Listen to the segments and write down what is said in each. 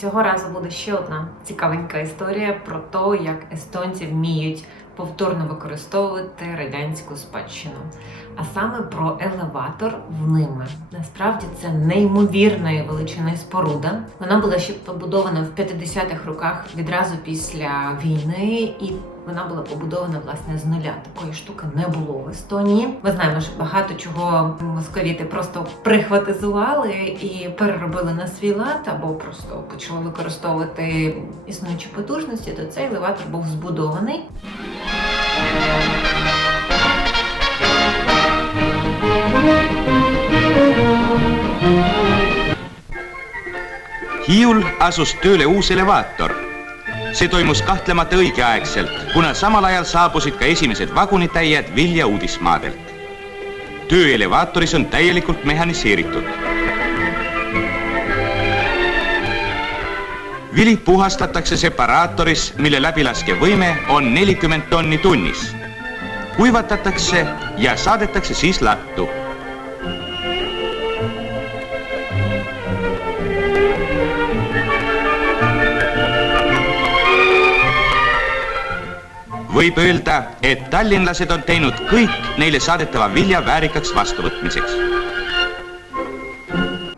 Цього разу буде ще одна цікавенька історія про те, як естонці вміють повторно використовувати радянську спадщину. А саме про елеватор в Ниме. Насправді це неймовірної величини споруда. Вона була ще побудована в 50-х роках відразу після війни, і вона була побудована власне з нуля. Такої штуки не було в Естонії. Ми знаємо, що багато чого московіти просто прихватизували і переробили на свій лад, або просто почали використовувати існуючі потужності. То цей елеватор був збудований. Hiiul asus tööle uus elevaator. See toimus kahtlemata õigeaegselt, kuna samal ajal saabusid ka esimesed vagunitäied Vilja uudismaadelt. töö elevaatoris on täielikult mehhaniseeritud. vilid puhastatakse separaatoris, mille läbilaskevõime on nelikümmend tonni tunnis. kuivatatakse ja saadetakse siis lattu võib öelda, et tallinlased on teinud kõik neile saadetava vilja väärikaks vastuvõtmiseks.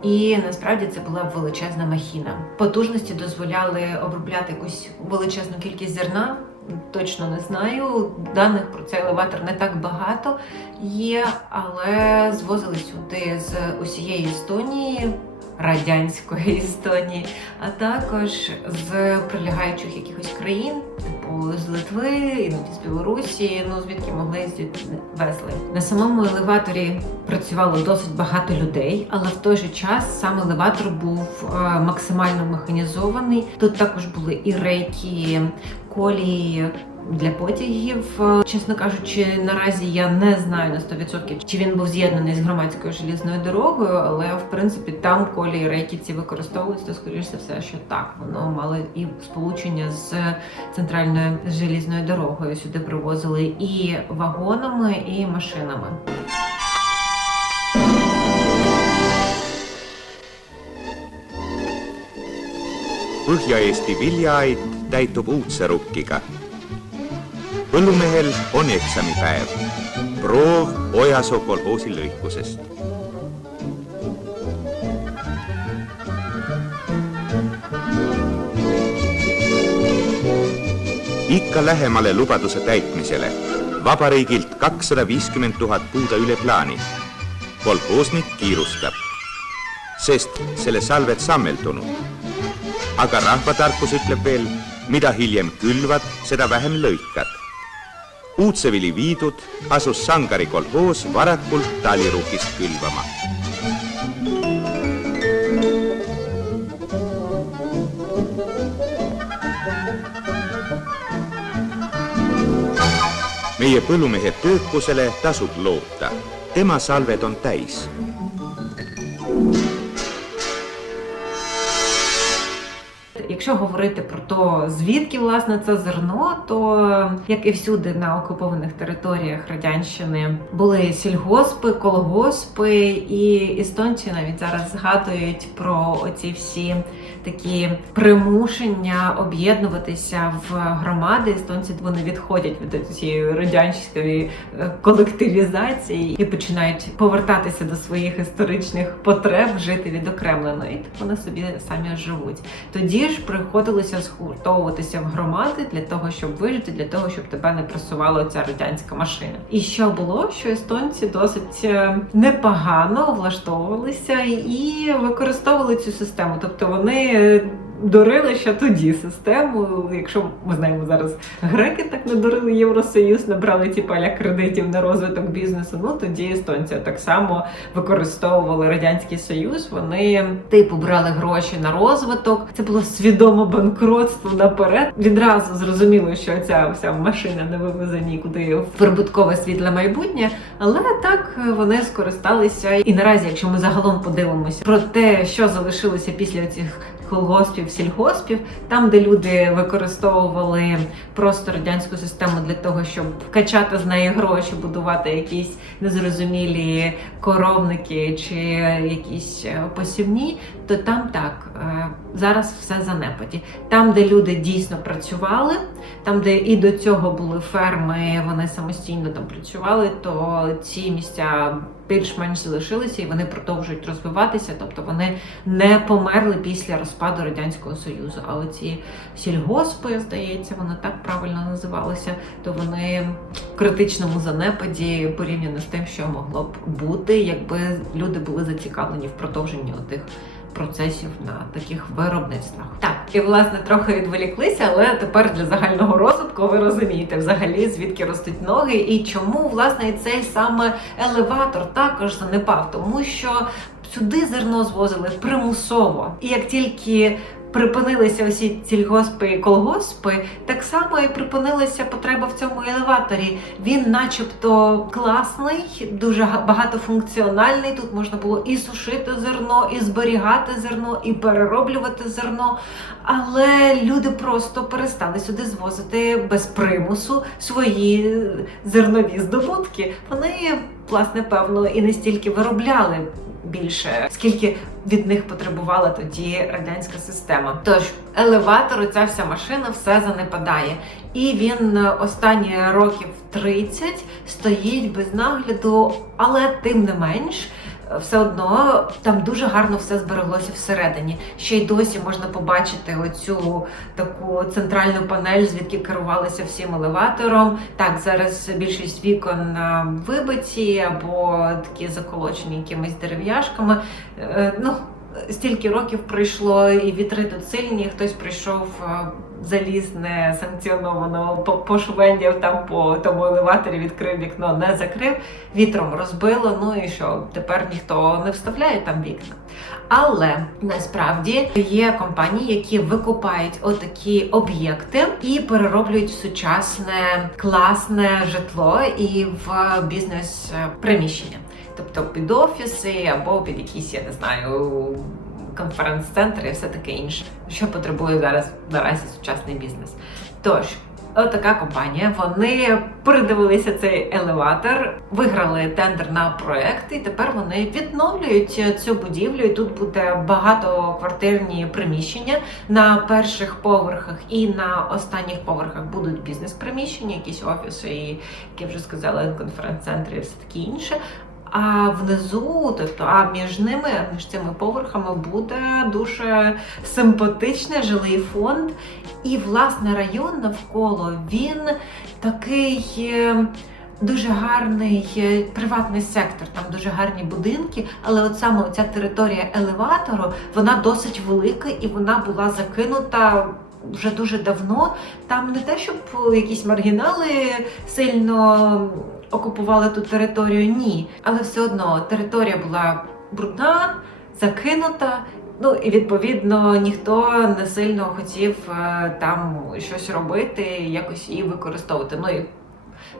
І насправді це була величезна махіна. Потужності дозволяли обробляти якусь величезну кількість зерна. Точно не знаю. Даних про цей елеватор не так багато є, але звозили сюди з усієї Естонії, радянської Естонії, а також з прилягаючих якихось країн, типу з Литви, іноді з Білорусі, ну звідки могли везли. На самому елеваторі працювало досить багато людей, але в той же час сам елеватор був е, максимально механізований. Тут також були і рейки, колії. Для потягів, Е, чесно кажучи, наразі я не знаю на 100%, чи він був з'єднаний з громадською желізною дорогою, але в принципі там колії рейки ці використовуються, то скоріш за все, що так воно мало і сполучення з центральною желізною дорогою. Сюди привозили і вагонами, і машинами. Põhja-Eesti viljaaid täitub uudserukkiga. Põllumehel on eksamipäev. proov Ojasoo kolhoosi lõikusest. ikka lähemale lubaduse täitmisele. vabariigilt kakssada viiskümmend tuhat puuda üle plaani. kolhoosnik kiirustab, sest selle salved sammeldunud aga rahvatarkus ütleb veel, mida hiljem külvad, seda vähem lõikad. Uudsevili viidud asus Sangari kolhoos varakult talirukist külvama. meie põllumehe töökusele tasub loota, tema salved on täis Якщо говорити про то, звідки власне це зерно, то як і всюди на окупованих територіях радянщини були сільгоспи, колгоспи, і естонці навіть зараз згадують про оці всі такі примушення об'єднуватися в громади. Естонці вони відходять від цієї радянської е, колективізації і починають повертатися до своїх історичних потреб, жити відокремлено, і так вони собі самі живуть. Тоді ж приходилося згуртовуватися в громади для того, щоб вижити, для того, щоб тебе не просувала ця радянська машина. І що було, що естонці досить е, непогано влаштовувалися і використовували цю систему. Тобто вони дурили ще тоді систему. Якщо ми знаємо зараз, греки так не дурили Євросоюз, набрали ті поля кредитів на розвиток бізнесу. Ну тоді естонці так само використовували радянський союз. Вони типу брали гроші на розвиток. Це було свідоме банкротство наперед. Відразу зрозуміло, що ця вся машина не вивезе нікуди в прибуткове світле майбутнє. Але так вони скористалися. І наразі, якщо ми загалом подивимося про те, що залишилося після цих колгоспів, сільгоспів, там, де люди використовували просто радянську систему для того, щоб качати з неї гроші, будувати якісь незрозумілі коровники чи якісь е, посівні, то там так е, зараз все занепаді. Там, де люди дійсно працювали, там, де і до цього були ферми, вони самостійно там працювали, то ці місця більш-менш залишилися і вони продовжують розвиватися, тобто вони не померли після розпаду радянського союзу. А оці сільгоспи, здається, воно так правильно називалося, то вони в критичному занепаді порівняно з тим, що могло б бути, якби люди були зацікавлені в продовженні тих процесів на таких виробництвах. Так, і власне трохи відволіклися, але тепер для загального розвитку ви розумієте взагалі звідки ростуть ноги і чому власне цей саме елеватор також занепав, тому що сюди зерно звозили примусово. І як тільки припинилися усі сільгоспи і колгоспи, так само і припинилася потреба в цьому елеваторі. Він, начебто, класний, дуже га- багатофункціональний. Тут можна було і сушити зерно, і зберігати зерно, і перероблювати зерно. Але люди просто перестали сюди звозити без примусу свої зернові здобутки. Вони, власне, певно, і не стільки виробляли більше, скільки від них потребувала тоді радянська система. Тож елеватор, ця вся машина, все занепадає. І він е, останні років 30 стоїть без нагляду, але тим не менш. Все одно там дуже гарно все збереглося всередині. Ще й досі можна побачити оцю таку центральну панель, звідки керувалися всім елеватором. Так, зараз більшість вікон вибиті або такі заколочені якимись дерев'яшками. Е, Ну, стільки років пройшло, і вітри тут сильні. Хтось прийшов е, заліз не санкціоновано, по- пошвендяв там по тому елеваторі, відкрив вікно, не закрив, вітром розбило. Ну і що? Тепер ніхто не вставляє там вікна. Але насправді є компанії, які викупають отакі об'єкти і перероблюють сучасне класне житло і в бізнес приміщення, тобто під офіси або під якісь, я не знаю. Конференц-центри і все таке інше, що потребує зараз наразі сучасний бізнес. Тож, Отака компанія. Вони передивилися цей елеватор, виграли тендер на проект, і тепер вони відновлюють цю будівлю. І тут буде багатоквартирні приміщення на перших поверхах і на останніх поверхах будуть бізнес-приміщення, якісь офіси, і як я вже сказала, конференц-центри і все таке інше. А внизу, тобто, а між ними, між цими поверхами, буде дуже симпатичний жилий фонд. І власне район навколо він такий. е, Дуже гарний е, приватний сектор, там дуже гарні будинки, але от саме ця територія елеватору вона досить велика і вона була закинута вже дуже давно. Там не те, щоб якісь маргінали сильно окупували ту територію, ні. Але все одно територія була брудна, закинута. Ну і відповідно ніхто не сильно хотів е, там щось робити, якось її використовувати. Ну і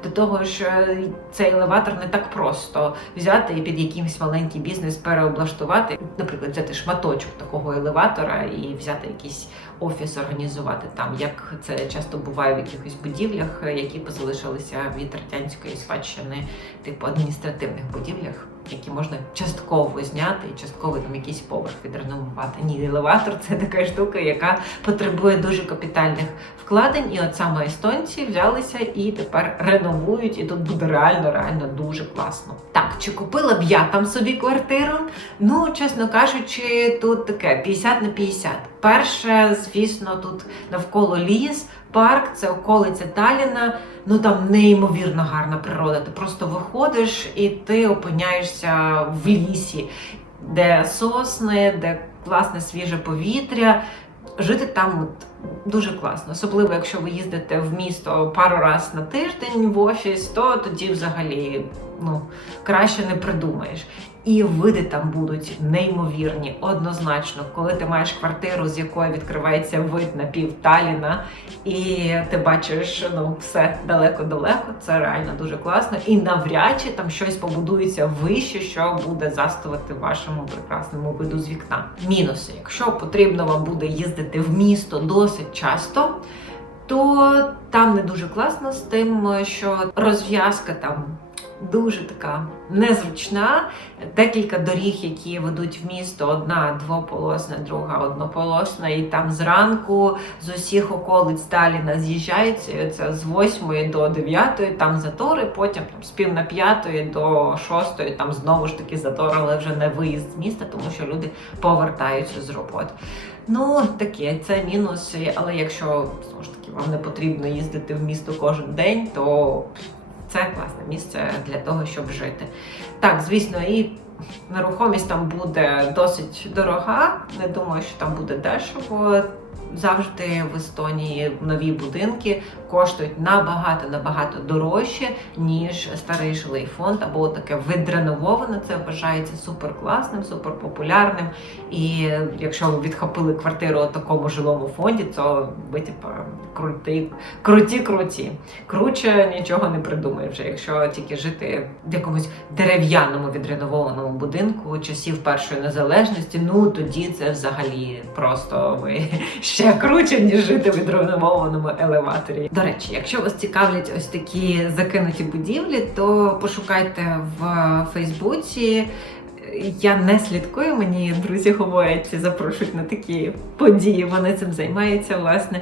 до того ж, е, цей елеватор не так просто взяти і під якийсь маленький бізнес переоблаштувати, наприклад, взяти шматочок такого елеватора і взяти якийсь офіс організувати там, як це часто буває в якихось будівлях, е, які позалишилися від радянської спадщини, типу адміністративних будівлях, які можна частково зняти і частково там якийсь поверх відреновувати. Ні, елеватор це така штука, яка потребує дуже капітальних вкладень. І от саме естонці взялися і тепер реновують, і тут буде реально, реально дуже класно. Так, чи купила б я там собі квартиру? Ну, чесно кажучи, тут таке 50 на 50. Перше, звісно, тут навколо ліс, парк, це околиця Таліна. Ну там неймовірно гарна природа. Ти просто виходиш і ти опиняєшся в лісі, де сосни, де класне свіже повітря. Жити там дуже класно, особливо якщо ви їздите в місто пару раз на тиждень в офіс, то тоді взагалі ну краще не придумаєш. І види там будуть неймовірні, однозначно, коли ти маєш квартиру, з якої відкривається вид на пів Таліна, і ти бачиш ну все далеко-далеко. Це реально дуже класно. І навряд чи там щось побудується вище, що буде застувати вашому прекрасному виду з вікна. Мінуси, якщо потрібно вам буде їздити в місто досить часто. То там не дуже класно з тим, що розв'язка там дуже така незручна. Декілька доріг, які ведуть в місто, одна двополосна, друга однополосна, і там зранку з усіх околиць Сталіна з'їжджаються. і Це з 8 до 9, там затори, потім там, з пів на п'ятої до 6, там знову ж таки затор, але вже не виїзд з міста, тому що люди повертаються з роботи. Ну, таке, це мінус. Але якщо знову ж таки вам не потрібно їздити в місто кожен день, то це класне місце для того, щоб жити. Так, звісно, і нерухомість там буде досить дорога. Не думаю, що там буде дешево. Завжди в Естонії нові будинки коштують набагато набагато дорожче, ніж старий жилий фонд, або таке відренововане. Це вважається супер класним, супер. І якщо ви відхопили квартиру у такому жилому фонді, то ви типу, круті, круті, круті. Круче нічого не придумаєш вже, якщо тільки жити в якомусь дерев'яному відреновованому будинку часів першої незалежності, ну тоді це взагалі просто ви ще круче, ніж жити в відреновованому елеваторі. До речі, якщо вас цікавлять ось такі закинуті будівлі, то пошукайте в Фейсбуці. Я не слідкую, мені друзі говорять, запрошують на такі події. Вони цим займаються, власне.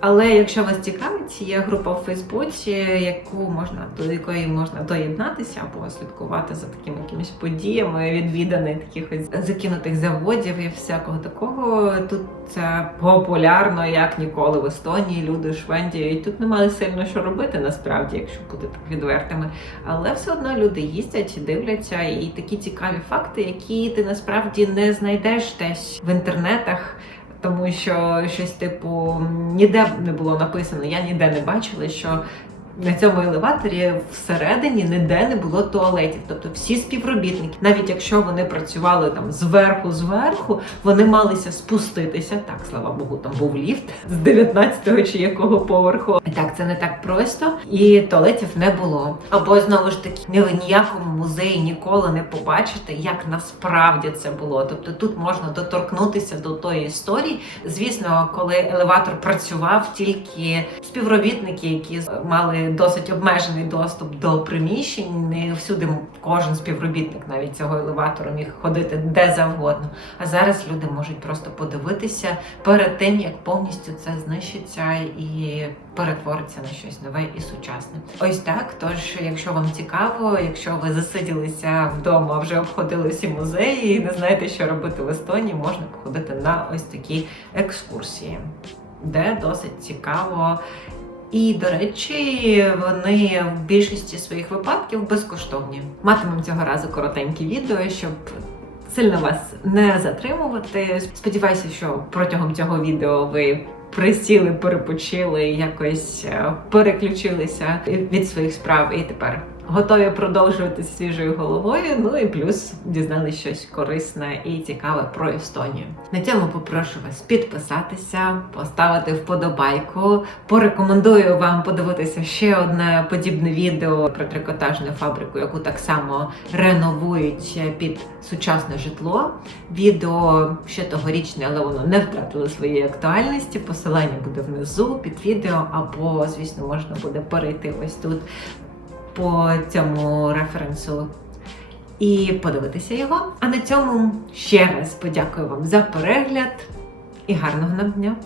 Але якщо вас цікавить, є група в Фейсбуці, яку можна до якої можна доєднатися або слідкувати за такими якимись подіями, відвіданих таких ось закинутих заводів і всякого такого. Тут це популярно як ніколи в Естонії. Люди швендіють. Тут немає сильно що робити насправді, якщо бути так відвертими. Але все одно люди їздять, дивляться, і такі цікаві факти, які ти насправді не знайдеш десь в інтернетах. Тому що щось типу ніде не було написано, я ніде не бачила, що на цьому елеваторі всередині ніде не було туалетів. Тобто всі співробітники, навіть якщо вони працювали там зверху зверху, вони малися спуститися. Так, слава Богу, там був ліфт з 19-го чи якого поверху. Так, це не так просто, і туалетів не було. Або знову ж таки, ні в ніякому музеї ніколи не побачите, як насправді це було. Тобто тут можна доторкнутися до тої історії. Звісно, коли елеватор працював, тільки співробітники, які мали досить обмежений доступ до приміщень, не всюди кожен співробітник навіть цього елеватору міг ходити де завгодно. А зараз люди можуть просто подивитися перед тим, як повністю це знищиться і перетвориться на щось нове і сучасне. Ось так. Тож, якщо вам цікаво, якщо ви засиділися вдома, вже обходили всі музеї і не знаєте, що робити в Естонії, можна походити на ось такі екскурсії, де досить цікаво. І, до речі, вони в більшості своїх випадків безкоштовні. Матимемо цього разу коротенькі відео, щоб сильно вас не затримувати. Сподіваюся, що протягом цього відео ви присіли, перепочили, якось е, переключилися від своїх справ і тепер. Готові продовжувати свіжою головою. Ну і плюс дізнали щось корисне і цікаве про Естонію. На цьому попрошу вас підписатися, поставити вподобайку. Порекомендую вам подивитися ще одне подібне відео про трикотажну фабрику, яку так само реновують під сучасне житло. Відео ще тогорічне, але воно не втратило своєї актуальності. Посилання буде внизу під відео, або, звісно, можна буде перейти ось тут по цьому референсу і подивитися його. А на цьому ще раз подякую вам за перегляд і гарного нам дня!